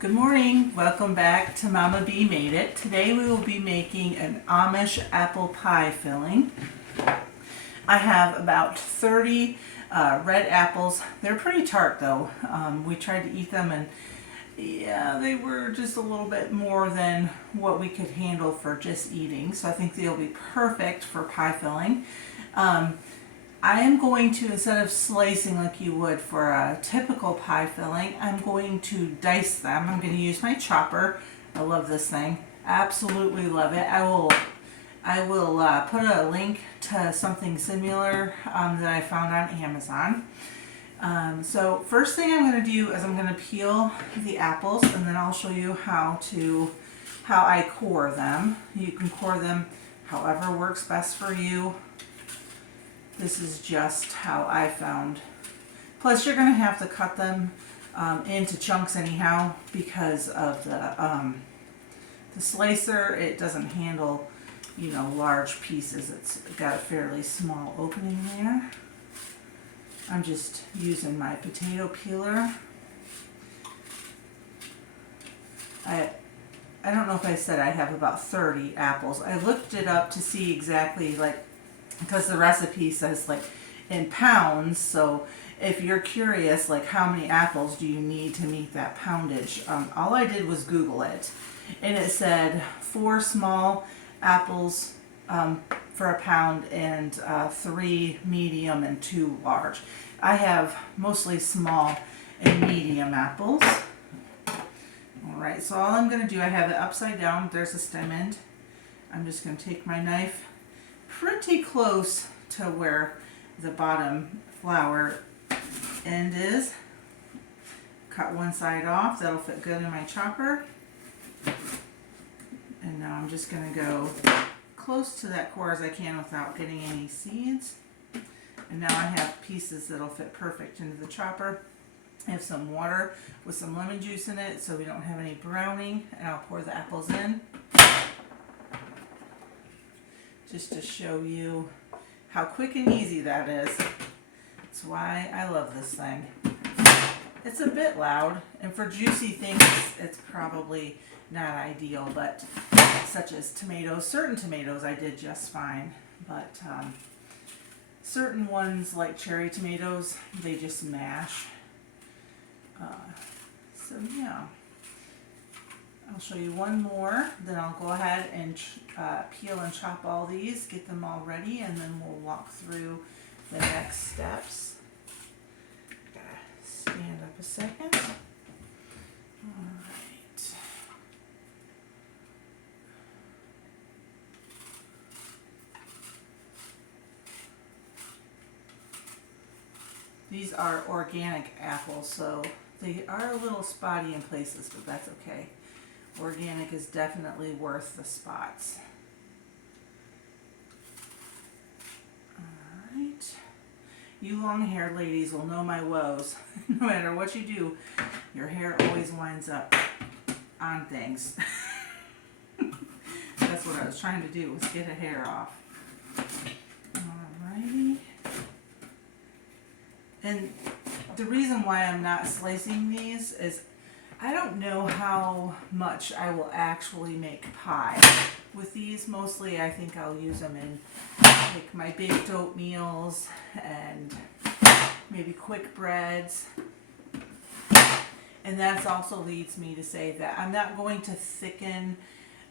Good morning, welcome back to Mama B Made It. Today we will be making an Amish apple pie filling. I have about 30 red apples. They're pretty tart though. We tried to eat them and yeah, they were just a little bit more than what we could handle for just eating. So I think they'll be perfect for pie filling. I am going to, instead of slicing like you would for a typical pie filling, I'm going to dice them. I'm going to use my chopper. I love this thing. Absolutely love it. I will put a link to something similar that I found on Amazon. So first thing I'm going to do is I'm going to peel the apples, and then I'll show you how I core them. You can core them however works best for you. This is just how I found. Plus you're going to have to cut them into chunks anyhow because of the slicer. It doesn't handle, you know, large pieces. It's got a fairly small opening there. I'm just using my potato peeler. I don't know if I said I have about 30 apples. I looked it up to see exactly, like, because the recipe says like in pounds, so if you're curious like how many apples do you need to meet that poundage, all I did was Google it, and it said 4 small apples for a pound and 3 medium and 2 large. I have mostly small and medium apples. Alright, so all I'm going to do, I have it upside down, there's a stem end. I'm just going to take my knife pretty close to where the bottom flower end is. Cut one side off, that'll fit good in my chopper. And now I'm just going to go close to that core as I can without getting any seeds. And now I have pieces that'll fit perfect into the chopper. I have some water with some lemon juice in it so we don't have any browning, and I'll pour the apples in. Just to show you how quick and easy that is. That's why I love this thing. It's a bit loud, and for juicy things it's probably not ideal, but such as tomatoes, certain tomatoes I did just fine, but certain ones like cherry tomatoes, they just mash. So yeah. I'll show you one more, then I'll go ahead and peel and chop all these, get them all ready, and then we'll walk through the next steps. Gotta stand up a second. Alright. These are organic apples, so they are a little spotty in places, but that's okay. Organic is definitely worth the spots. Alright. You long-haired ladies will know my woes. No matter what you do, your hair always winds up on things. That's what I was trying to do, was get a hair off. Alrighty. And the reason why I'm not slicing these is I don't know how much I will actually make pie with these. Mostly I think I'll use them in like my baked oatmeals and maybe quick breads. And that also leads me to say that I'm not going to thicken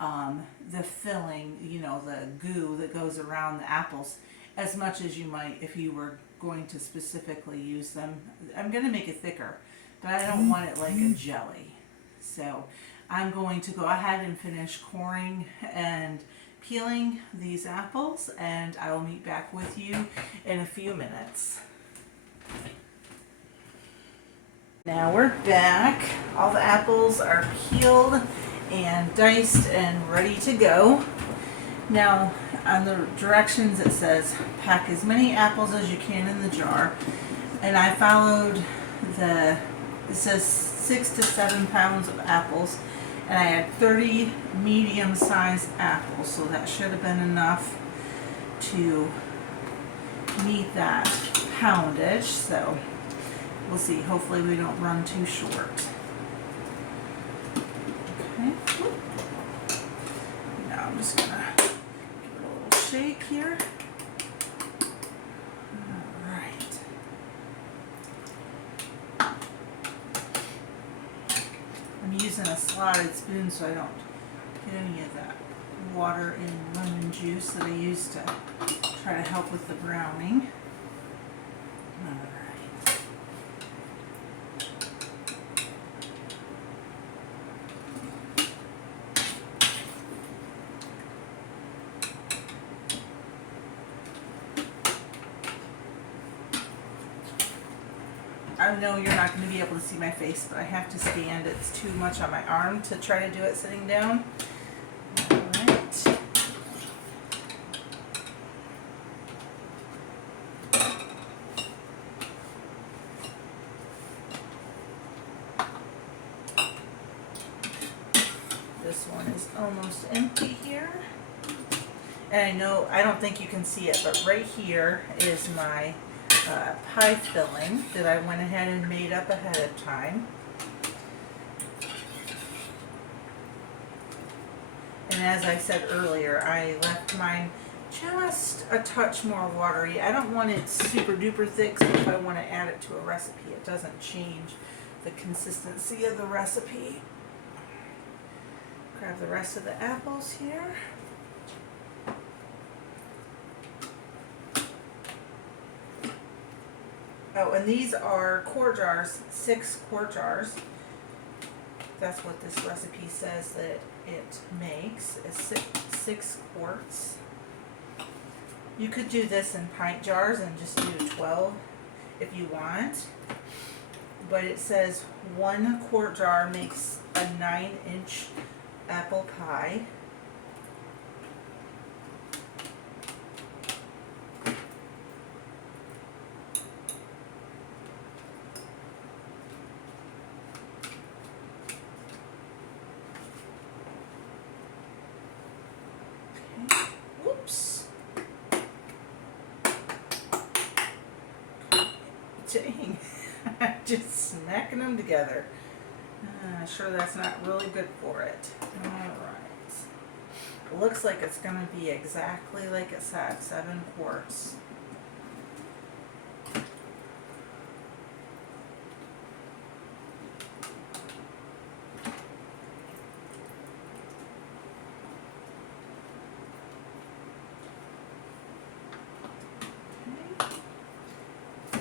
the filling, you know, the goo that goes around the apples as much as you might if you were going to specifically use them. I'm going to make it thicker, but I don't want it like a jelly. So I'm going to go ahead and finish coring and peeling these apples, and I will meet back with you in a few minutes. Now we're back. All the apples are peeled and diced and ready to go. Now on the directions it says pack as many apples as you can in the jar, and I followed it says 6 to 7 pounds of apples, and I had 30 medium-sized apples, so that should have been enough to meet that poundage. So we'll see, hopefully we don't run too short. here. Alright. I'm using a slotted spoon so I don't get any of that water in lemon juice that I use to try to help with the browning. Alright. I know you're not going to be able to see my face, but I have to stand. It's too much on my arm to try to do it sitting down. Alright. This one is almost empty here. And I don't think you can see it, but right here is my pie filling that I went ahead and made up ahead of time. And as I said earlier, I left mine just a touch more watery. I don't want it super duper thick, so if I want to add it to a recipe, it doesn't change the consistency of the recipe. Grab the rest of the apples here. Oh, and these are quart jars, 6 quart jars. That's what this recipe says that it makes, is 6 quarts. You could do this in pint jars and just do 12 if you want. But it says 1 quart jar makes a 9-inch apple pie. Oops. Dang. Just smacking them together. Sure that's not really good for it. Alright. Looks like it's going to be exactly like it said, 7 quarts.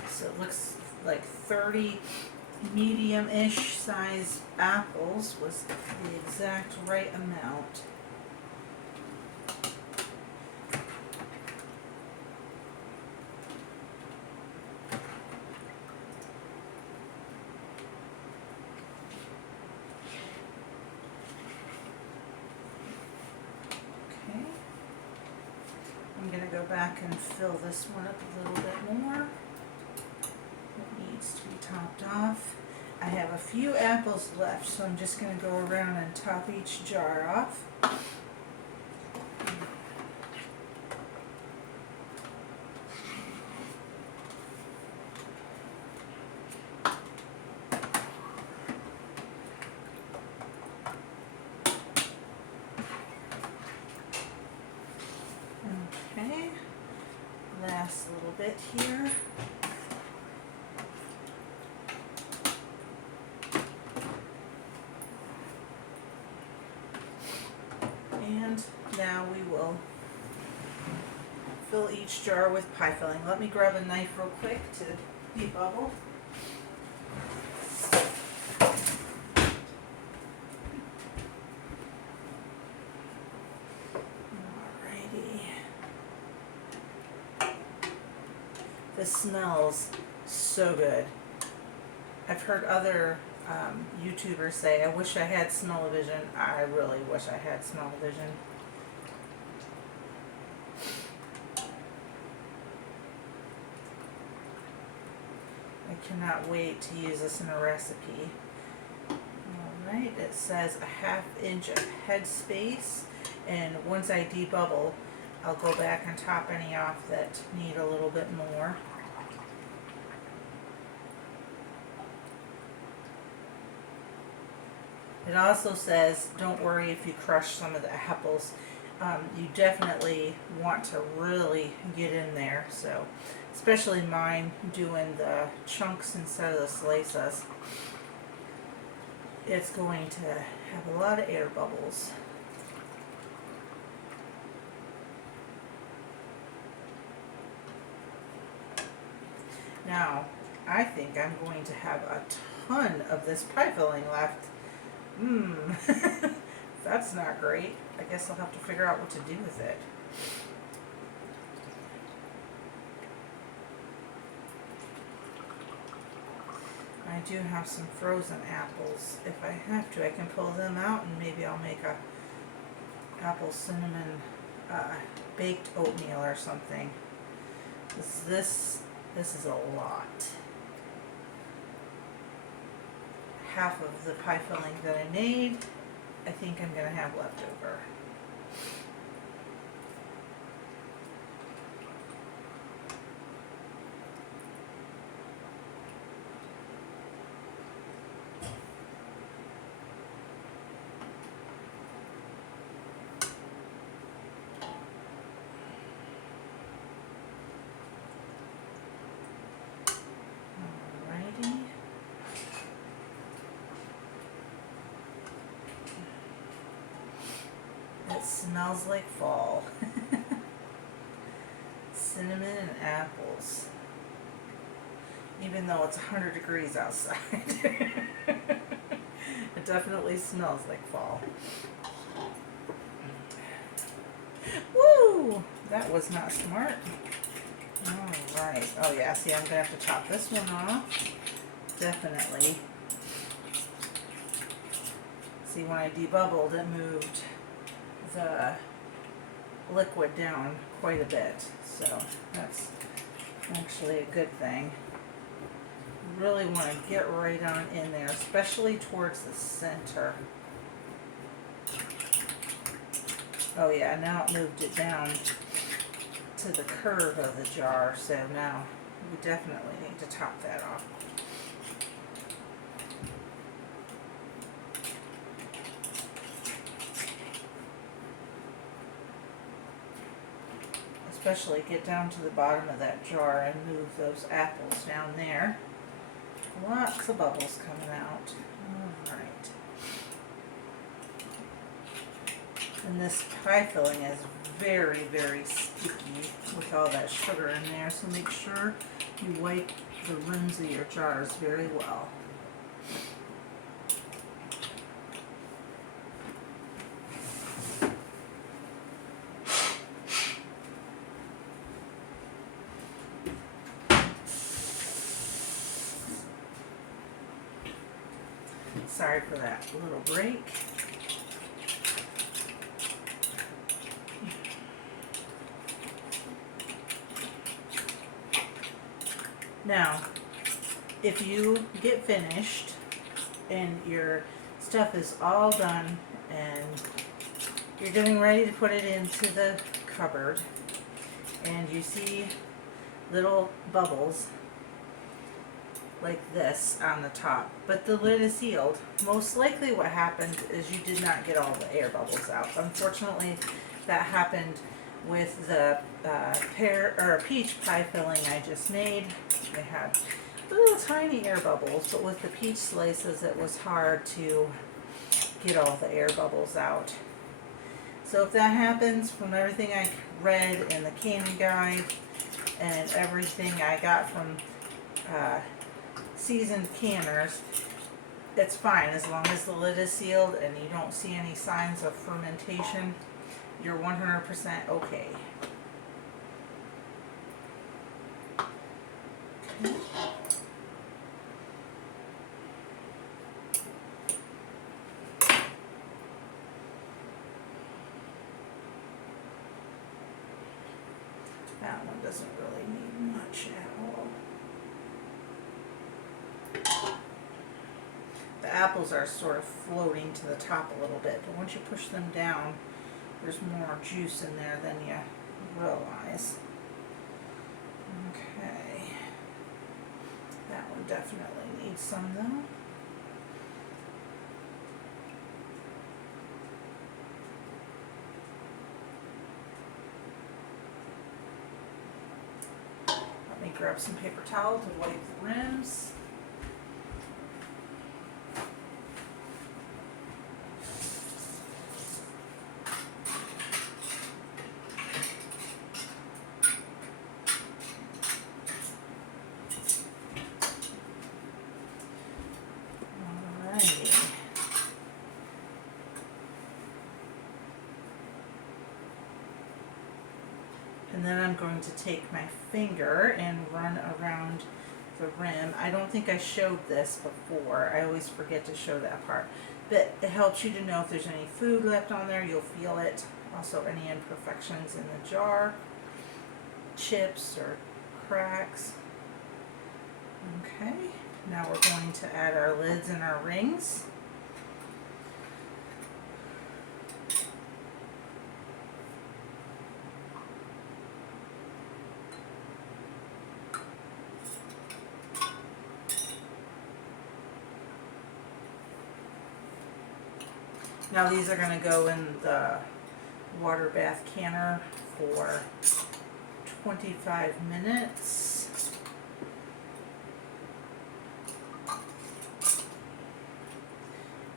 So it looks like 30 medium-ish size apples was the exact right amount. Okay. I'm going to go back and fill this one up a little bit more. It needs to be topped off. I have a few apples left, so I'm just going to go around and top each jar off. Okay, last little bit here. And now we will fill each jar with pie filling. Let me grab a knife real quick to debubble. Alrighty. This smells so good. I've heard other YouTubers say, I wish I had smell-o-vision. I really wish I had smell-o-vision. I cannot wait to use this in a recipe. Alright, it says a 1/2 inch of head space, and once I debubble, I'll go back and top any off that need a little bit more. It also says, don't worry if you crush some of the apples. you definitely want to really get in there. So, especially mine doing the chunks instead of the slices, it's going to have a lot of air bubbles. Now, I think I'm going to have a ton of this pie filling left. That's not great. I guess I'll have to figure out what to do with it. I do have some frozen apples. If I have to, I can pull them out and maybe I'll make a apple cinnamon baked oatmeal or something. This is a lot. Half of the pie filling that I made, I think I'm going to have left over. Alrighty. It smells like fall. Cinnamon and apples. Even though it's 100 degrees outside. It definitely smells like fall. Woo! That was not smart. Alright. Oh yeah, see, I'm going to have to chop this one off. Definitely. See, when I debubbled, it moved the liquid down quite a bit. So that's actually a good thing. Really want to get right on in there, especially towards the center. Oh yeah, now it moved it down to the curve of the jar, so now we definitely need to top that off. Especially get down to the bottom of that jar and move those apples down there. Lots of bubbles coming out. Alright. And this pie filling is very, very sticky with all that sugar in there, so make sure you wipe the rims of your jars very well. Sorry for that little break. Now, if you get finished and your stuff is all done and you're getting ready to put it into the cupboard and you see little bubbles like this on the top, but the lid is sealed, most likely what happened is you did not get all the air bubbles out. Unfortunately, that happened with the peach pie filling I just made. They had little tiny air bubbles, but with the peach slices it was hard to get all the air bubbles out. So if that happens, from everything I read in the canning guide and everything I got from seasoned canners, it's fine as long as the lid is sealed and you don't see any signs of fermentation. You're 100% okay. Okay. That one doesn't really need much at all. The apples are sort of floating to the top a little bit, but once you push them down, there's more juice in there than you realize. Okay. That one definitely needs some though. grab some paper towel to wipe the rims. Alrighty. And then I'm going to take my finger and run around the rim. I don't think I showed this before. I always forget to show that part. But it helps you to know if there's any food left on there. You'll feel it. Also any imperfections in the jar, chips or cracks. Okay, now we're going to add our lids and our rings. Now these are going to go in the water bath canner for 25 minutes.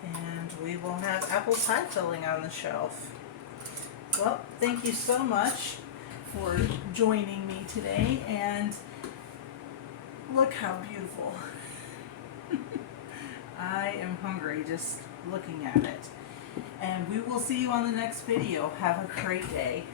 And we will have apple pie filling on the shelf. Well, thank you so much for joining me today, and look how beautiful. I am hungry just looking at it. And we will see you on the next video. Have a great day.